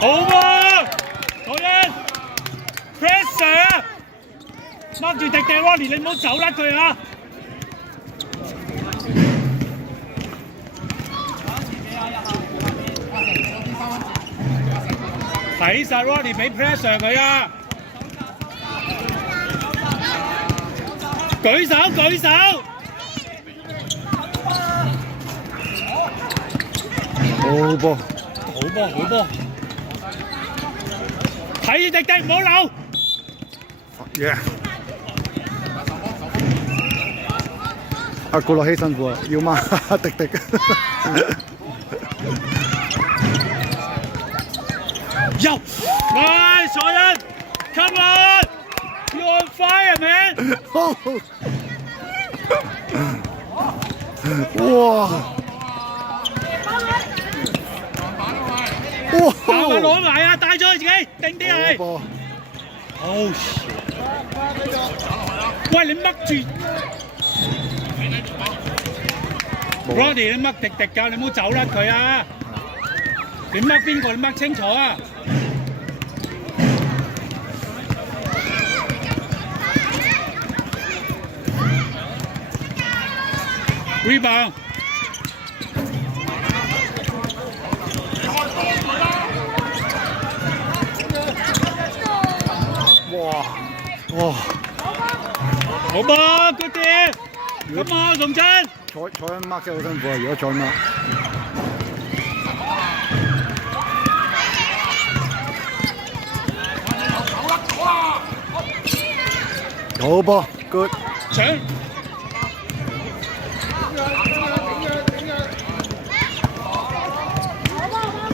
好喎，左一 pressure， 掹住迪迪 Ronnie， 你唔好走甩佢啊！睇晒 Ronnie 俾 pressure 佢啊！舉手舉手！好波，好波好波！睇住迪迪唔好漏。耶！阿顧樂希辛苦啊，要嗎？迪迪。Yo! Nice, Ryan! Come on! You're on fire, man! 哇！哇！攞埋啊！帶咗佢自己，定啲係。好。喂，你掹住 ，Ronnie， 你掹迪迪㗎，你唔好走甩佢啊！你掹邊個？你掹清楚啊！ Rebound！ 哇！哇！好波 ，good 啲！咁啊，龍真。坐緊 mark 真係好辛苦啊！如果再 mark， 好波 ，good。搶！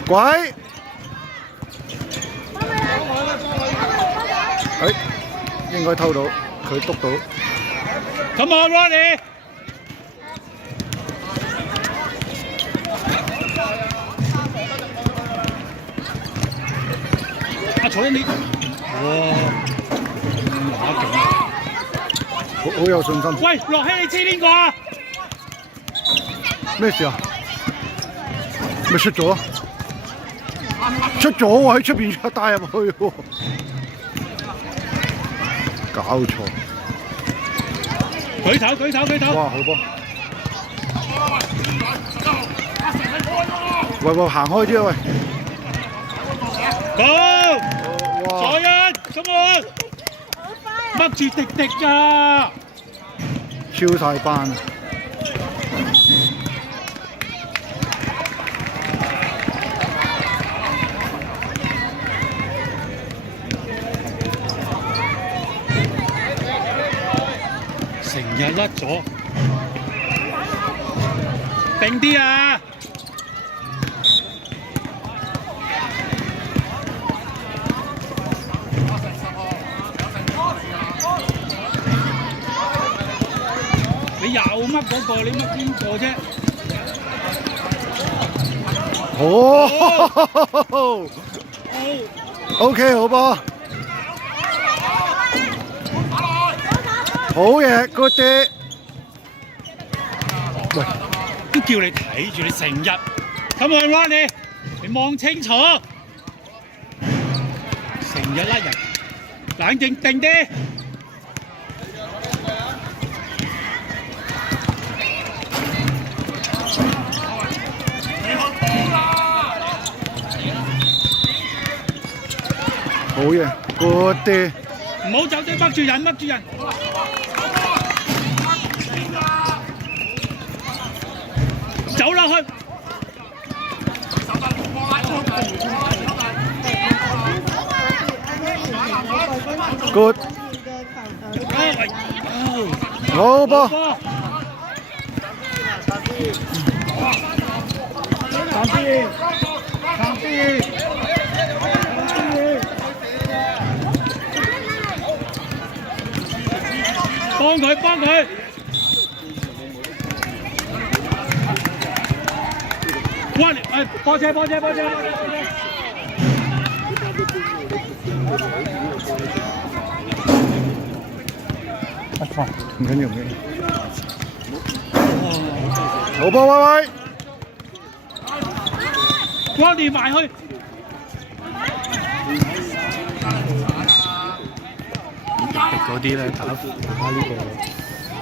鬼！應該偷到，佢督到。Come on, Ronnie！ 阿曹恩你，哇！好有信心。喂，樂希你知邊個啊？咩事啊？咪出咗？出咗喎，喺出邊帶入去喎。搞錯！舉頭舉頭舉頭！哇，好波！喂，行開啲啊喂！好！左一，come on！ 掹住迪迪㗎！超晒班啊！成日甩咗，定啲啊！你又乜嗰個？你乜邊個啫？哦 ，OK， 好波，好嘢 ，good 啲。喂，都叫你睇住你成日，come on Ronnie， 你望清楚，成日甩人，冷靜定啲。好嘢 ，good 啲。唔好走啲掹住人，掹住人。走落去。good。好波。長啲，長啲。幫佢，幫佢。哇！誒，波車，波車，波車，波車，波車。唔緊要，唔緊要。好波，喂喂。Ronnie 埋去。嗰啲咧打呢個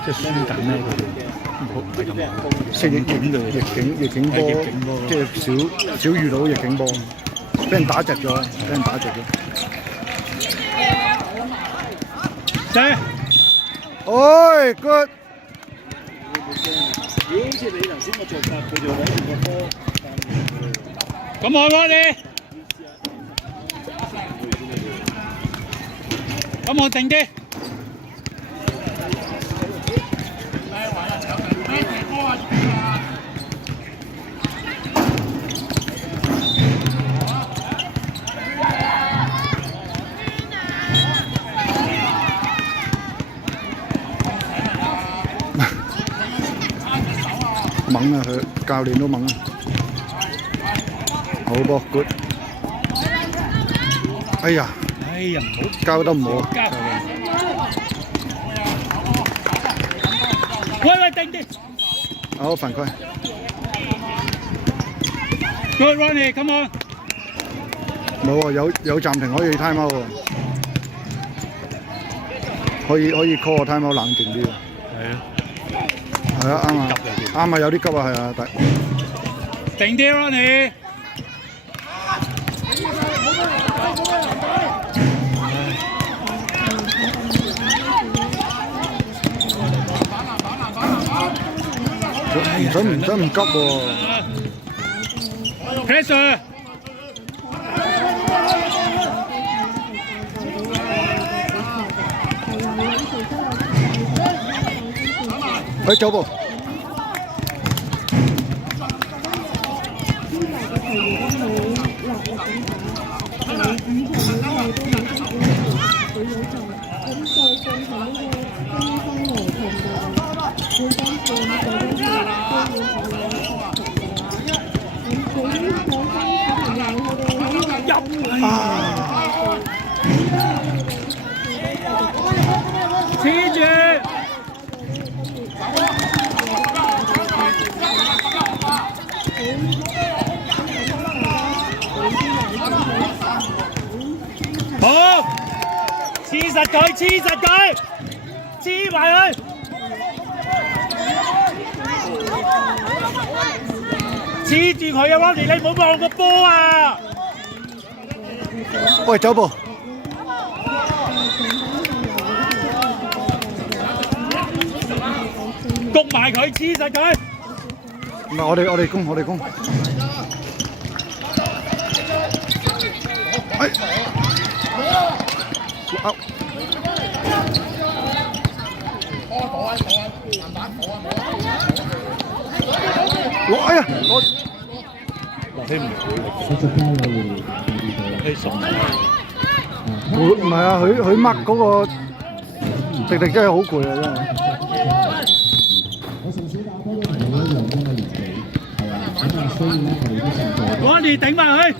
即係輸緊咧，佢哋唔係咁好。即係逆境波，即係少遇到逆境波，俾人打直咗。射，哎 ，good！ 如果好似你頭先個做法，佢就攞住個波。咁我你，咁我定啲。猛啊！佢教練都猛啊！好波 good！ 哎呀，唔好交得唔好。喂，定啲。好犯規。Good Ronnie, come on！ 冇喎，有暫停可以 time out 喎，可以 call 個 time out 冷靜啲喎。係啊，啱啊，啱啊，有啲急啊，係啊，定啲 Ronnie！ 唔使唔急喎。Pressure！ 去走步。黐住！好，黐實佢，黐埋佢。黐住佢啊 ，Ronnie， 你唔好望個波啊！喂，走步。谷埋佢，黐實佢。唔係我哋攻。哎，攞哎呀，落起唔到力，可以送。唔係啊，佢掹嗰個迪迪真係好攰啊，真係。Ronnie 頂埋佢，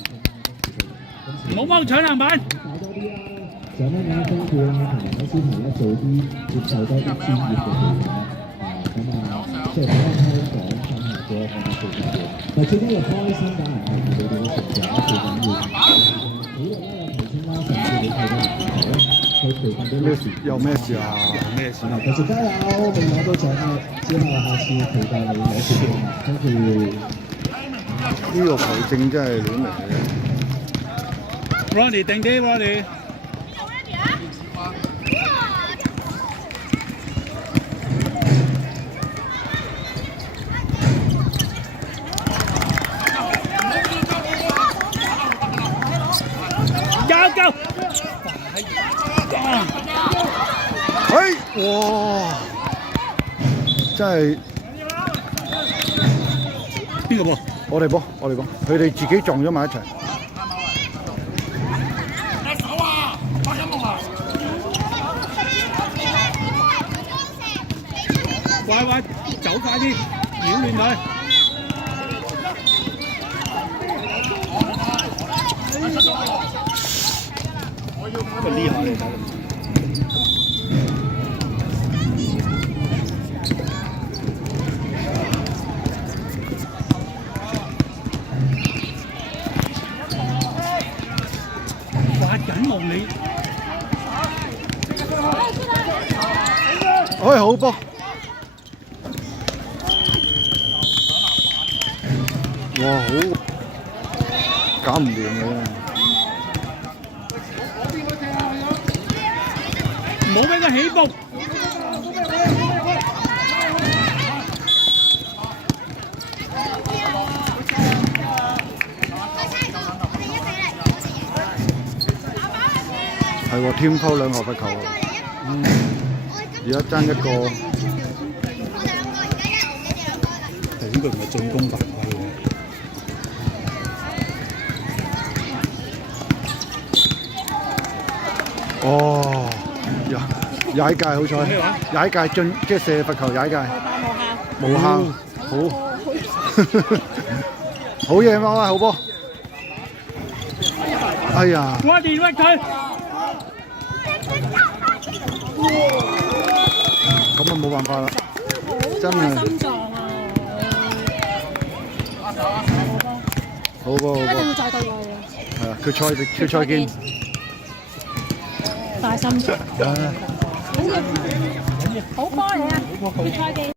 唔好踎搶籃板。想咧啱中意咧，同埋啲小朋友做啲接受多啲專業嘅培訓咁即係幫香港分下咗我哋做嘅嘢。但最緊要開心，梗係你哋嘅成長最緊要。每日咧有提升啦，甚至你睇到籃球咧，去培訓啲咩事？有咩事啊？繼續加油，未攞到獎嘅之後，下次期待你攞獎，跟住呢個球證真係亂嚟嘅。Ronnie 定啲 ，Ronnie。夠！哎，哇！真係邊個波？我哋波，佢哋自己撞咗埋一齊。喂，走快啲，擾亂佢。咁厲害嚟㗎！發緊夢你。哎，好波！哇，好搞唔掂嘅。唔好俾佢起步。係喎，添溝兩個罰球。而家爭一個。呢個唔係進攻犯規嘅。哦，踩界好彩，踩界進即係射罰球踩界，冇效，好，好嘢嘛，好波！哎呀，我連屈佢。咁啊冇辦法啦，真係。心臟啊！好波，一定要再對我喎。係啊，決賽見。大心臟。好波嚟啊！決賽見。